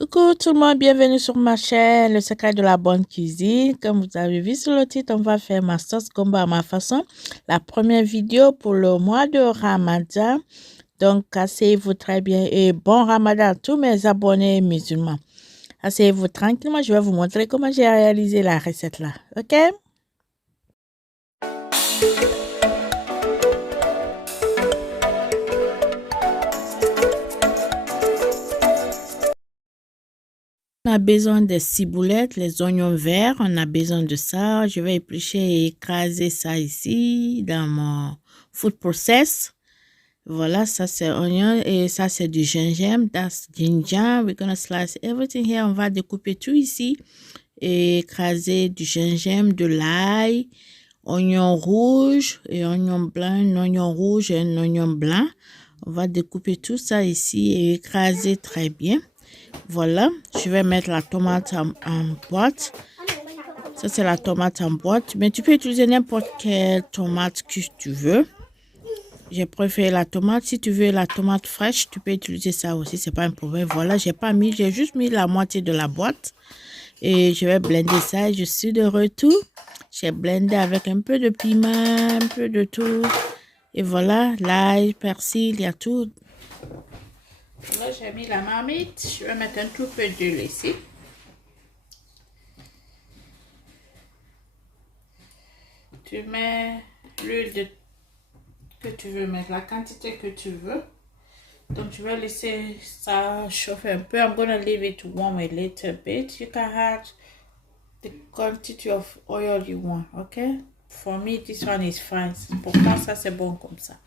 Coucou tout le monde, bienvenue sur ma chaîne, le secret de la bonne cuisine. Comme vous avez vu sur le titre, on va faire ma sauce gombo à ma façon. La première vidéo pour le mois de Ramadan. Donc, asseyez-vous très bien et bon Ramadan à tous mes abonnés musulmans. Asseyez-vous tranquillement, je vais vous montrer comment j'ai réalisé la recette là. Ok? On a besoin des ciboulettes, les oignons verts, on a besoin de ça. Je vais éplucher et écraser ça ici dans mon food process. Voilà, ça c'est oignon et ça c'est du gingembre. That's ginger. We're gonna slice everything here. On va découper tout ici et écraser du gingembre, de l'ail, oignon rouge et oignon blanc, un oignon rouge et un oignon blanc. On va découper tout ça ici et écraser très bien. Voilà, je vais mettre la tomate en boîte. Ça, c'est la tomate en boîte. Mais tu peux utiliser n'importe quelle tomate que tu veux. J'ai préféré la tomate. Si tu veux la tomate fraîche, tu peux utiliser ça aussi. C'est pas un problème. Voilà, j'ai juste mis la moitié de la boîte. Et je vais blender ça. Je suis de retour. J'ai blendé avec un peu de piment, un peu de tout. Et voilà, l'ail, persil, il y a tout. Là, j'ai mis la marmite. Je vais mettre un tout peu d'huile ici. Tu mets l'huile que tu veux mettre, la quantité que tu veux. Donc, je vais laisser ça chauffer un peu. I'm gonna leave it warm a little bit. You can add the quantity of oil you want, okay? For me, this one is fine. Pour moi, ça, c'est bon comme ça.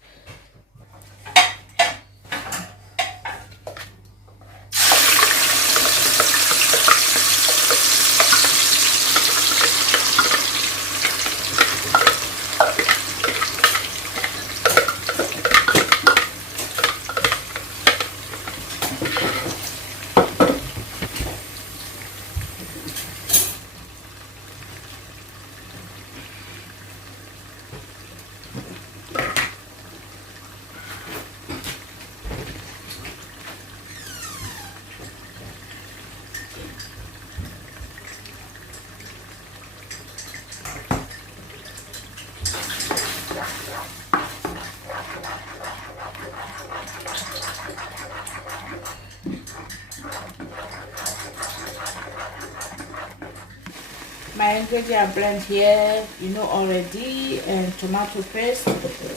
My ingredient blend here, you know already, and tomato paste.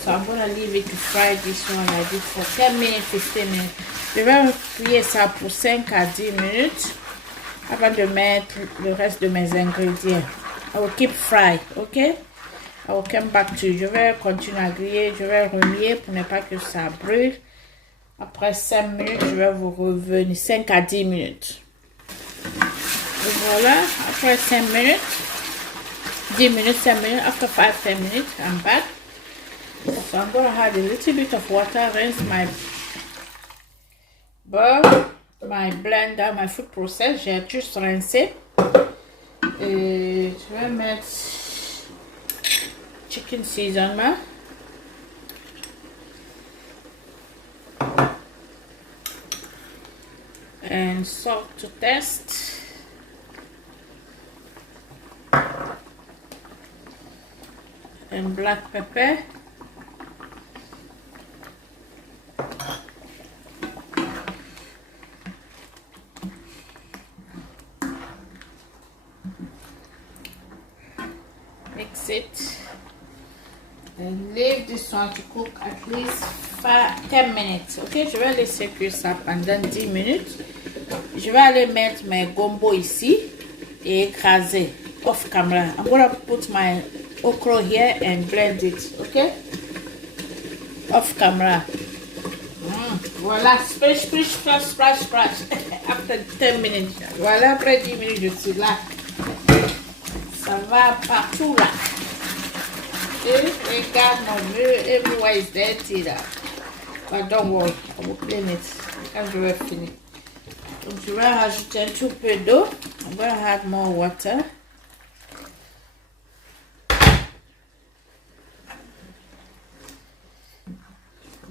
So I'm gonna leave it to fry this one like this for 10 minutes, 15 minutes. Je vais frire ça pour 5 à 10 minutes avant de mettre le reste de mes ingrédients. I will keep fry, ok? I will come back to you. Je vais continuer à griller, je vais remuer pour ne pas que ça brûle. Après 5 minutes, je vais vous revenir 5 à 10 minutes. Et voilà, après 5 minutes, 10 minutes, 5 minutes, after 5-10 minutes, I'm back. So I'm going to add a little bit of water, rinse my bowl, my blender, my food process. J'ai juste rincé. Et je vais mettre chicken seasoning. And salt to taste. And black pepper. Mix it and leave this one to cook at least 10 minutes. Ok, je vais laisser cuire ça pendant 10 minutes. Je vais aller mettre mes gombo ici et écraser off camera. I'm gonna put my okra here and blend it. Ok, off camera. Voilà, splash, splash, splash, splash, splash. After 10 minutes. Voilà, après 10 minutes, je suis là. Ça va partout là. Et regarde mon mur, everywhere is dirty là. But don't worry, I will clean it quand je vais finir. Donc je vais rajouter un tout peu d'eau. I'm going to add more water.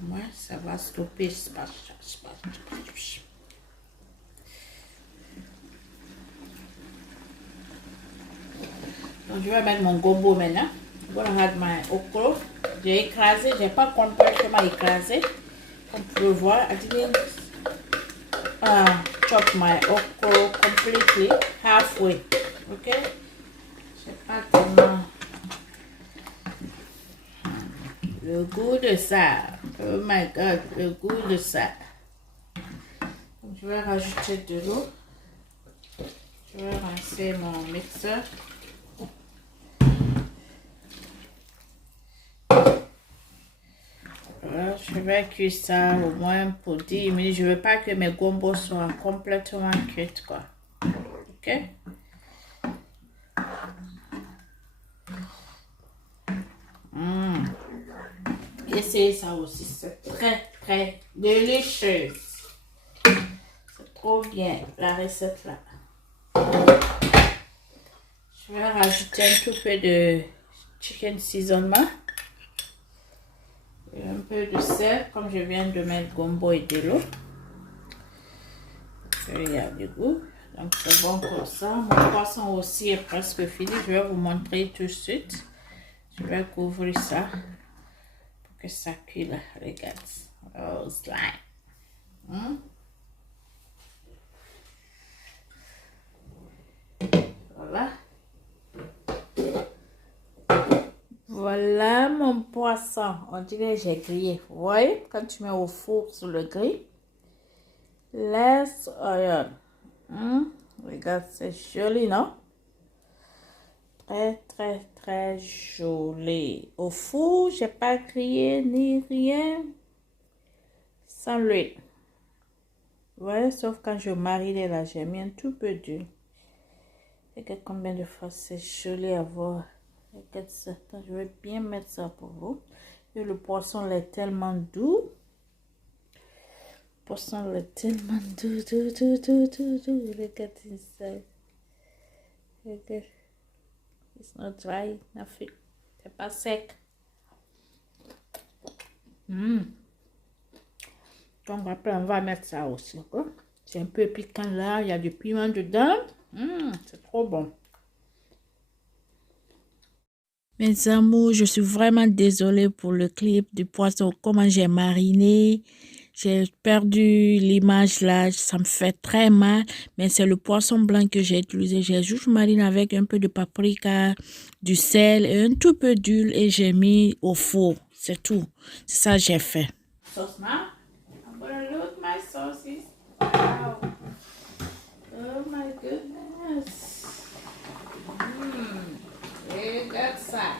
Moi, ça va stopper. je vais mettre mon gombo maintenant. I'm gonna add my okra. J'ai écrasé, j'ai pas complètement écrasé. Comme vous pouvez voir, I didn't chop my okra completely, halfway. Ok? J'ai pas tellement le goût de ça. Oh my god, le goût de ça. Donc, je vais rajouter de l'eau. Je vais rincer mon mixeur. Voilà, je vais cuire ça au moins pour 10 minutes. Je ne veux pas que mes gombos soient complètement cuits, quoi. Ok? Essayez ça aussi. C'est très, très délicieux. C'est trop bien, la recette là. Je vais rajouter un tout peu de chicken seasonement. Et un peu de sel, comme je viens de mettre gombo et de l'eau. Il y a du goût. Donc c'est bon pour ça. Mon poisson aussi est presque fini. Je vais vous montrer tout de suite. Je vais couvrir ça pour que ça cuise. Regarde. Oh, slime. Voilà. Voilà mon poisson. On dirait que j'ai grillé. Vous voyez, quand tu mets au four sur le grill, laisse oil. Regarde, c'est joli, non? Très, très, très joli. Au four, j'ai pas grillé ni rien. Sans l'huile. Ouais, sauf quand je marinais là, j'ai mis un tout peu d'huile. Regarde combien de fois c'est joli à voir. Regarde ça. Attends, je vais bien mettre ça pour vous. Et le poisson est tellement doux. Le poisson est tellement doux, doux. Regarde ça. Regarde. It's not dry, nothing. C'est pas sec. Donc après, on va mettre ça aussi. C'est un peu piquant là. Il y a du piment dedans. C'est trop bon. Mes amours, je suis vraiment désolée pour le clip du poisson, comment j'ai mariné. J'ai perdu l'image là, ça me fait très mal, mais c'est le poisson blanc que j'ai utilisé. J'ai juste mariné avec un peu de paprika, du sel et un tout peu d'huile et j'ai mis au four. C'est tout. C'est ça que j'ai fait. Sauce now. I'm gonna load my sauces. Wow. Oh my goodness. Regarde ça.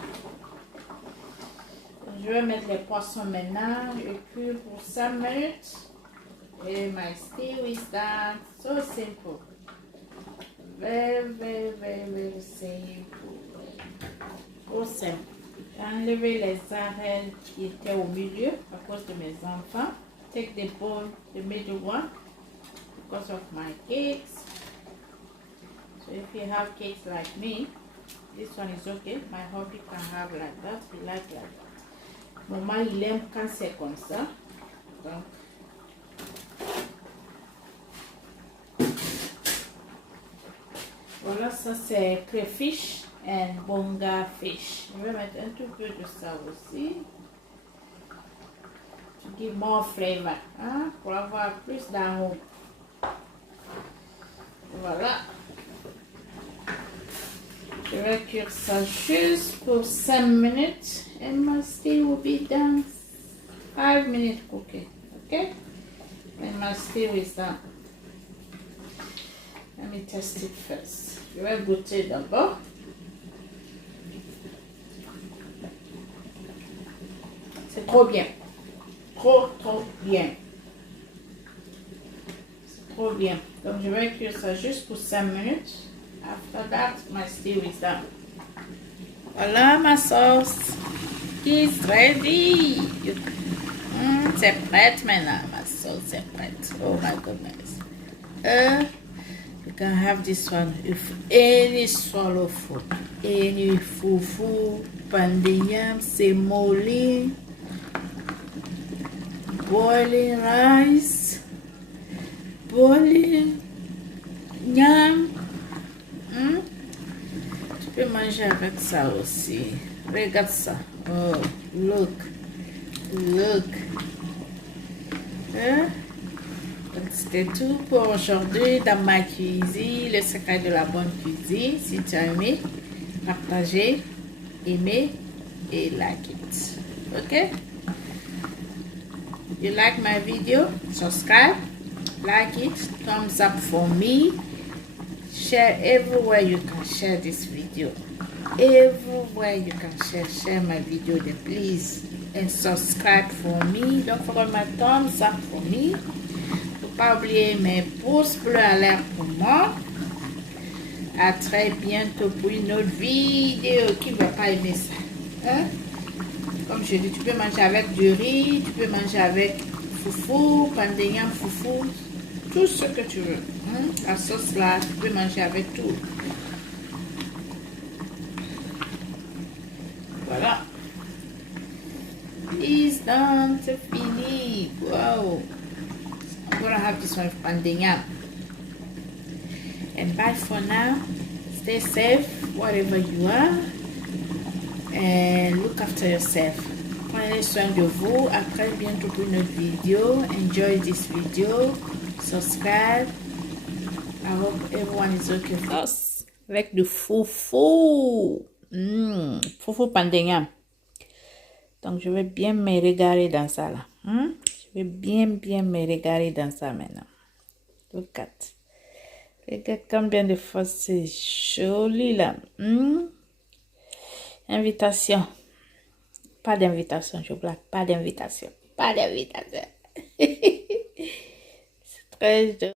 Je vais mettre les poissons maintenant. Je cuis pour 5 minutes. Et my stew is done. So simple. Very, very, very, very simple. Trop simple. J'ai enlevé les arêtes qui étaient au milieu à cause de mes enfants. Take the bone, the middle one, because of my cakes. So if you have cakes like me, this one is okay. My hubby can have like that. He likes like that. Maman, il aime quand c'est comme ça. Donc, voilà, ça c'est crayfish and bonga fish. Je vais mettre un tout peu de ça aussi. To give more flavor. Hein, pour avoir plus d'amour. Voilà. Je vais cuire ça juste pour 5 minutes. And my stew will be done 5 minutes cooking. Okay? And my stew is done. Let me test it first. Je vais goûter d'abord. C'est trop bien. Trop bien. C'est trop bien. Donc je vais cuire ça juste pour 5 minutes. After that, my stew is done. Voilà ma sauce. It's ready. C'est prête maintenant. Ma sauce est prête. Oh my goodness. You can have this one with any swallow food. Any fufu, pandiyam, semoli, boiling rice, boiling yam. Tu peux manger manger avec ça aussi. Regarde ça. Oh, look. Look. Hein? Donc, c'était tout pour aujourd'hui dans ma cuisine. Le secret de la bonne cuisine. Si tu as aimé, partagez, aimez et like it. Ok? You like my video? Subscribe, like it, thumbs up for me. Share everywhere you can share this video. Everywhere you can share my video then please. And subscribe for me. Don't forget my thumbs up for me. Faut pas oublier mes pouces bleus à l'air pour moi. À très bientôt pour une autre vidéo. Qui ne va pas aimer ça? Hein? Comme je dis, tu peux manger avec du riz, tu peux manger avec foufou, pandéniam, foufou, tout ce que tu veux. Hein? La sauce là, tu peux manger avec tout. Voilà. It's done, c'est fini. Wow. I'm gonna have this one with pandéniam. And bye for now. Stay safe, wherever you are. And look after yourself. Prenez soin de vous. À très bientôt pour une autre vidéo. Enjoy this video. Subscribe. I hope everyone is okay. Sauce avec du foufou. Foufou pandéniam. Donc je vais bien me régaler dans ça là. Je vais bien me régaler dans ça maintenant. Look at. Regarde combien de fois c'est joli là. Invitation. Pas d'invitation, je blague. Pas d'invitation. Pas d'invitation. C'est très joli.